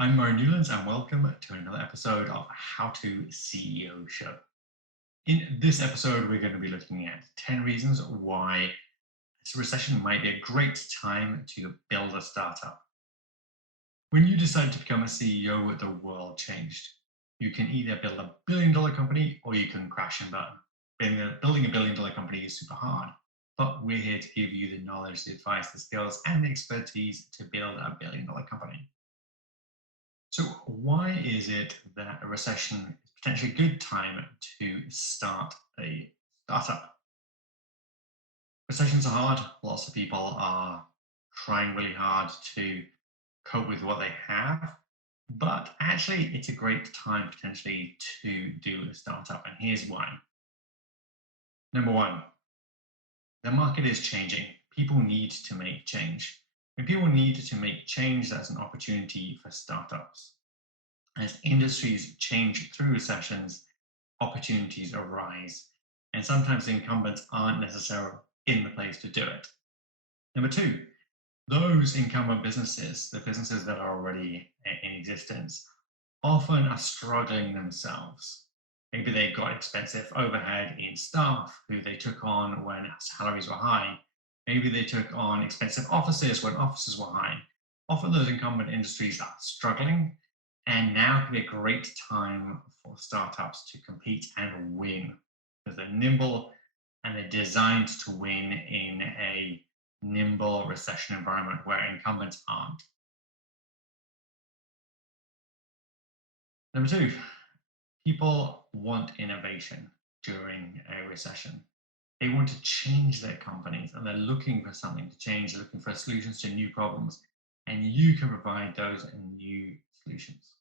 I'm Murray Newlands, and welcome to another episode of How to CEO Show. In this episode, we're going to be looking at 10 reasons why this recession might be a great time to build a startup. When you decided to become a CEO, the world changed. You can either build a billion-dollar company or you can crash and burn. Building a billion-dollar company is super hard, but we're here to give you the knowledge, the advice, the skills, and the expertise to build a billion-dollar company. So why is it that a recession is potentially a good time to start a startup? Recessions are hard. Lots of people are trying really hard to cope with what they have. But actually, it's a great time potentially to do a startup. And here's why. Number one, the market is changing. People need to make change. When people need to make change, that's an opportunity for startups. As industries change through recessions, opportunities arise, and sometimes the incumbents aren't necessarily in the place to do it. Number two, those incumbent businesses, the businesses that are already in existence, often are struggling themselves. Maybe they've got expensive overhead in staff who they took on when salaries were high. Maybe they took on expensive offices when offices were high. Often those incumbent industries are struggling, and now can be a great time for startups to compete and win because they're nimble and they're designed to win in a nimble recession environment where incumbents aren't. Number two, people want innovation during a recession. They want to change their companies and they're looking for something to change, they're looking for solutions to new problems, and you can provide those new solutions.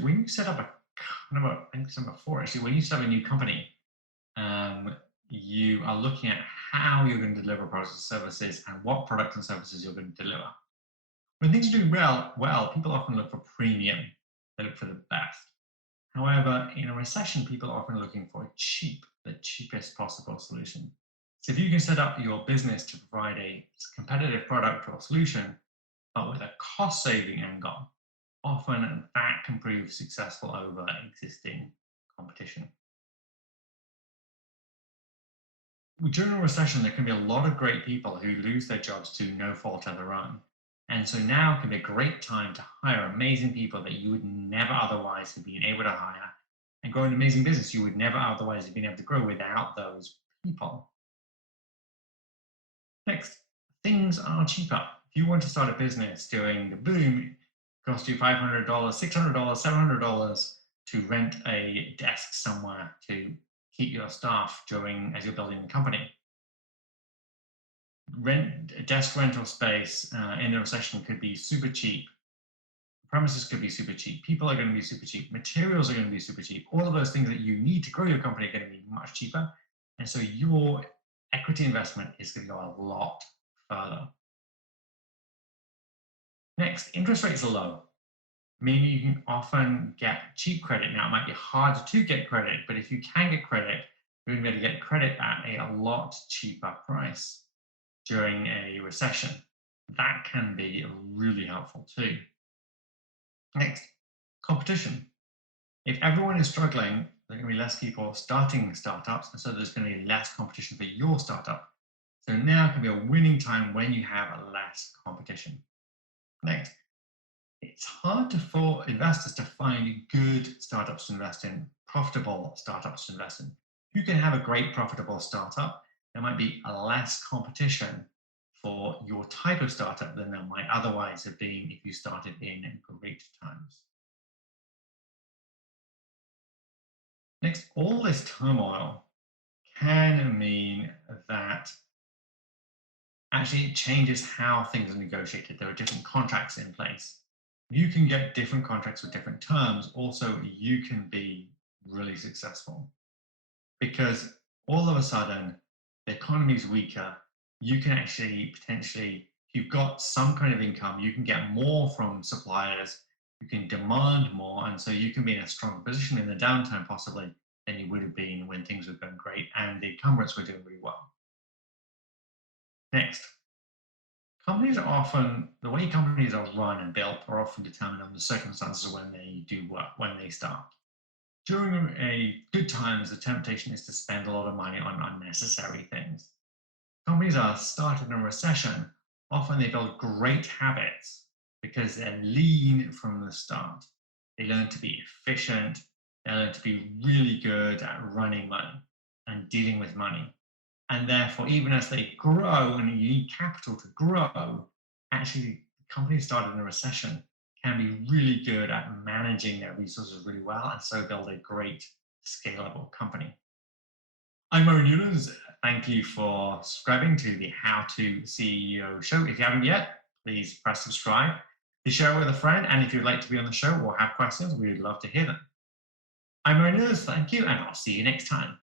When you set up I think it's number four actually, when you set up a new company, you are looking at how you're going to deliver products and services and what products and services you're going to deliver. When things are doing well, people often look for premium. They look for the best. However, in a recession, people are often looking for the cheapest possible solution. So if you can set up your business to provide a competitive product or solution, but with a cost-saving angle, often that can prove successful over existing competition. During a recession, there can be a lot of great people who lose their jobs to no fault of their own. And so now can be a great time to hire amazing people that you would never otherwise have been able to hire and grow an amazing business you would never otherwise have been able to grow without those people. Next, things are cheaper. If you want to start a business during the boom, it costs you $500, $600, $700 to rent a desk somewhere to keep your staff as you're building the company. Desk rental space in a recession could be super cheap. Premises could be super cheap. People are going to be super cheap. Materials are going to be super cheap. All of those things that you need to grow your company are going to be much cheaper. And so your equity investment is going to go a lot further. Next, interest rates are low, meaning you can often get cheap credit. Now, it might be harder to get credit, but if you can get credit, you're going to be able to get credit at a lot cheaper price during a recession. That can be really helpful too. Next, competition. If everyone is struggling, there are going to be less people starting startups, and so there's going to be less competition for your startup. So now can be a winning time when you have less competition. Next, it's hard for investors to find good startups to invest in, profitable startups to invest in. You can have a great profitable startup. There might be less competition for your type of startup than there might otherwise have been if you started in great times. Next, all this turmoil can mean that actually it changes how things are negotiated. There are different contracts in place. You can get different contracts with different terms. Also, you can be really successful because all of a sudden the economy is weaker. You can actually potentially, if you've got some kind of income, you can get more from suppliers, you can demand more, and so you can be in a stronger position in the downturn possibly than you would have been when things were going great and the incumbents were doing really well. Next, Companies are often, the way companies are run and built are often determined on the circumstances when they do work, when they start. During a good times, the temptation is to spend a lot of money on unnecessary things. Companies are started in a recession. Often they build great habits because they're lean from the start. They learn to be efficient. They learn to be really good at running money and dealing with money. And therefore, even as they grow and you need capital to grow, actually, companies started in a recession can be really good at managing their resources really well and so build a great scalable company. I'm Mo Newlands. Thank you for subscribing to the How to CEO show. If you haven't yet, please press subscribe. Please share it with a friend. And if you'd like to be on the show or have questions, we would love to hear them. I'm Mo Newlands. Thank you, and I'll see you next time.